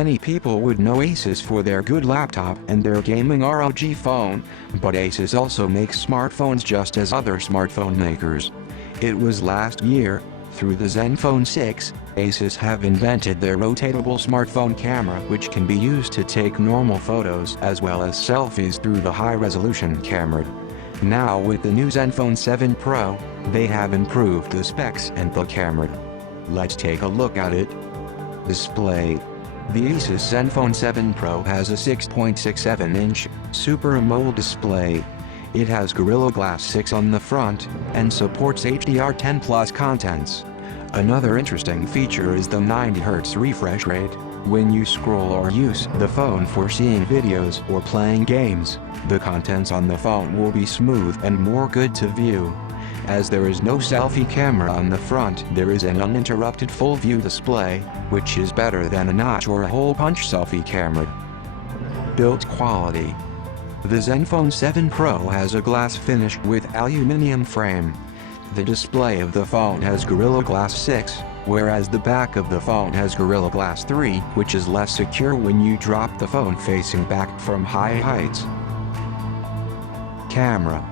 Many people would know Asus for their good laptop and their gaming ROG phone, but Asus also makes smartphones just as other smartphone makers. It was last year, through the Zenfone 6, Asus have invented their rotatable smartphone camera, which can be used to take normal photos as well as selfies through the high-resolution camera. Now with the new Zenfone 7 Pro, they have improved the specs and the camera. Let's take a look at it. Display. The Asus Zenfone 7 Pro has a 6.67-inch Super AMOLED display. It has Gorilla Glass 6 on the front, and supports HDR10 Plus contents. Another interesting feature is the 90Hz refresh rate. When you scroll or use the phone for seeing videos or playing games, the contents on the phone will be smooth and more good to view. As there is no selfie camera on the front, there is an uninterrupted full view display, which is better than a notch or a hole punch selfie camera. Build quality. The Zenfone 7 Pro has a glass finish with aluminum frame. The display of the phone has Gorilla Glass 6, whereas the back of the phone has Gorilla Glass 3, which is less secure when you drop the phone facing back from high heights. Camera.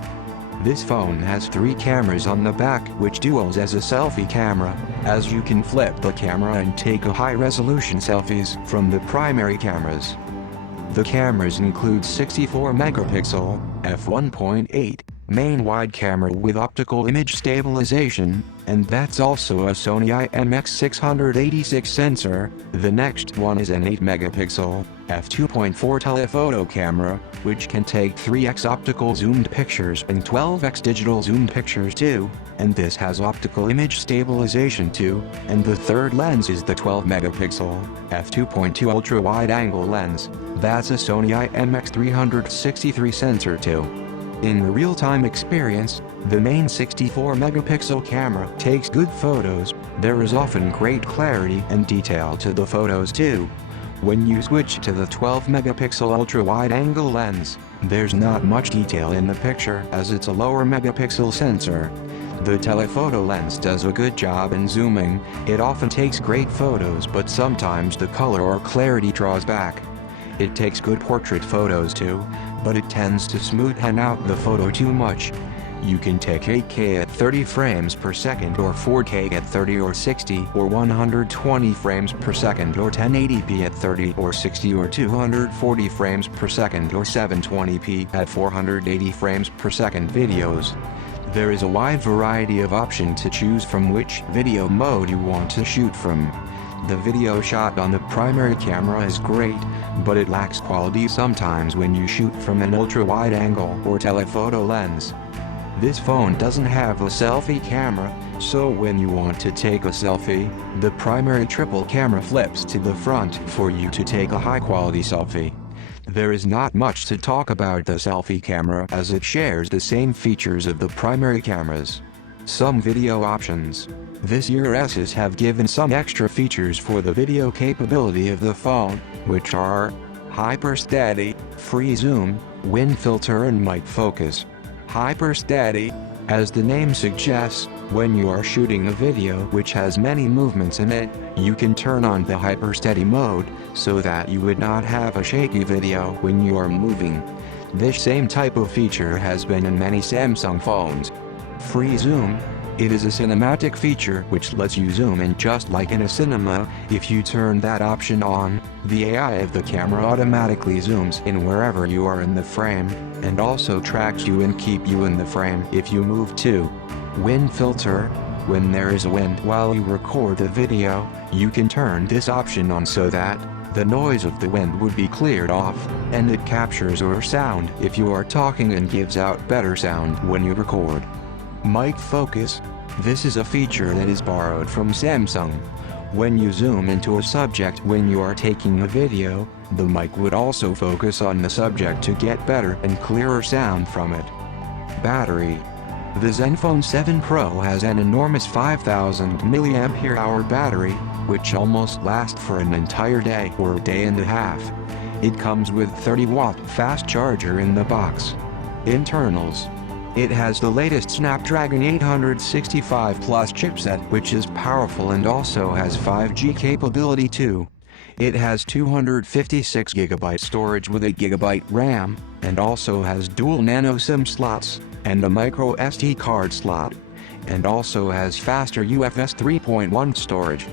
This phone has 3 cameras on the back which duels as a selfie camera, as you can flip the camera and take a high-resolution selfies from the primary cameras. The cameras include 64-megapixel, f1.8, main wide camera with optical image stabilization, and that's also a Sony IMX686 sensor. The next one is an 8-megapixel, f2.4 telephoto camera, which can take 3x optical zoomed pictures and 12x digital zoomed pictures too, and this has optical image stabilization too, and the third lens is the 12-megapixel, f2.2 ultra-wide-angle lens. That's a Sony IMX363 sensor too. In the real-time experience, the main 64-megapixel camera takes good photos. There is often great clarity and detail to the photos too. When you switch to the 12-megapixel ultra-wide-angle lens, there's not much detail in the picture as it's a lower megapixel sensor. The telephoto lens does a good job in zooming. It often takes great photos, but sometimes the color or clarity draws back. It takes good portrait photos too, but it tends to smoothen out the photo too much. You can take 8K at 30 frames per second or 4K at 30 or 60 or 120 frames per second or 1080p at 30 or 60 or 240 frames per second or 720p at 480 frames per second videos. There is a wide variety of options to choose from which video mode you want to shoot from. The video shot on the primary camera is great, but it lacks quality sometimes when you shoot from an ultra-wide angle or telephoto lens. This phone doesn't have a selfie camera, so when you want to take a selfie, the primary triple camera flips to the front for you to take a high-quality selfie. There is not much to talk about the selfie camera as it shares the same features of the primary cameras. Some video options. This year Asus have given some extra features for the video capability of the phone, which are Hyper Steady, Free Zoom, Wind Filter and Mic Focus. Hyper Steady, as the name suggests, when you are shooting a video which has many movements in it, you can turn on the Hyper Steady mode, so that you would not have a shaky video when you are moving. This same type of feature has been in many Samsung phones. Free Zoom. It is a cinematic feature which lets you zoom in just like in a cinema. If you turn that option on, the AI of the camera automatically zooms in wherever you are in the frame, and also tracks you and keep you in the frame if you move too. Wind Filter. When there is a wind while you record a video, you can turn this option on so that the noise of the wind would be cleared off, and it captures your sound if you are talking and gives out better sound when you record. Mic Focus. This is a feature that is borrowed from Samsung. When you zoom into a subject when you are taking a video, the mic would also focus on the subject to get better and clearer sound from it. Battery. The Zenfone 7 Pro has an enormous 5000 mAh battery, which almost lasts for an entire day or a day and a half. It comes with 30-watt fast charger in the box. Internals. It has the latest Snapdragon 865 Plus chipset, which is powerful and also has 5G capability too. It has 256GB storage with 8GB RAM, and also has dual nano SIM slots, and a micro SD card slot, and also has faster UFS 3.1 storage.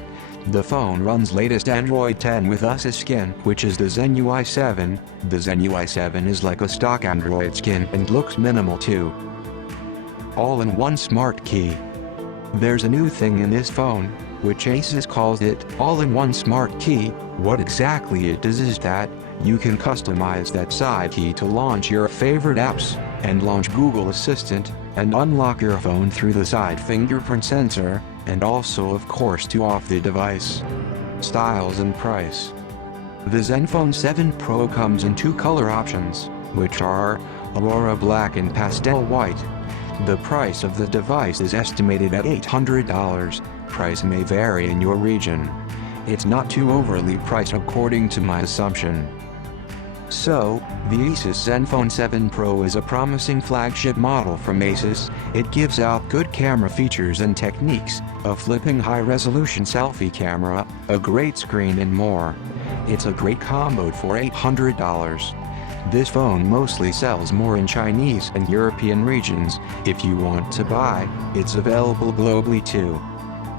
The phone runs latest Android 10 with Asus skin, which is the Zen UI 7. The Zen UI 7 is like a stock Android skin and looks minimal too. All-in-one smart key. There's a new thing in this phone, which Asus calls it all-in-one smart key. What exactly it does is that you can customize that side key to launch your favorite apps, and launch Google Assistant, and unlock your phone through the side fingerprint sensor, and also of course to off the device. Styles and price. The Zenfone 7 Pro comes in two color options, which are Aurora Black and Pastel White. The price of the device is estimated at $800. Price may vary in your region. It's not too overly priced according to my assumption. So, the Asus Zenfone 7 Pro is a promising flagship model from Asus. It gives out good camera features and techniques, a flipping high-resolution selfie camera, a great screen and more. It's a great combo for $800. This phone mostly sells more in Chinese and European regions. If you want to buy, it's available globally too.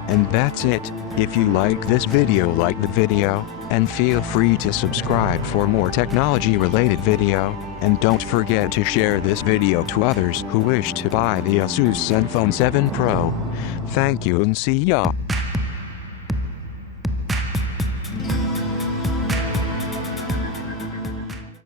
And that's it. If you like this video, like the video, and feel free to subscribe for more technology related video, and don't forget to share this video to others who wish to buy the Asus Zenfone 7 Pro. Thank you and see ya.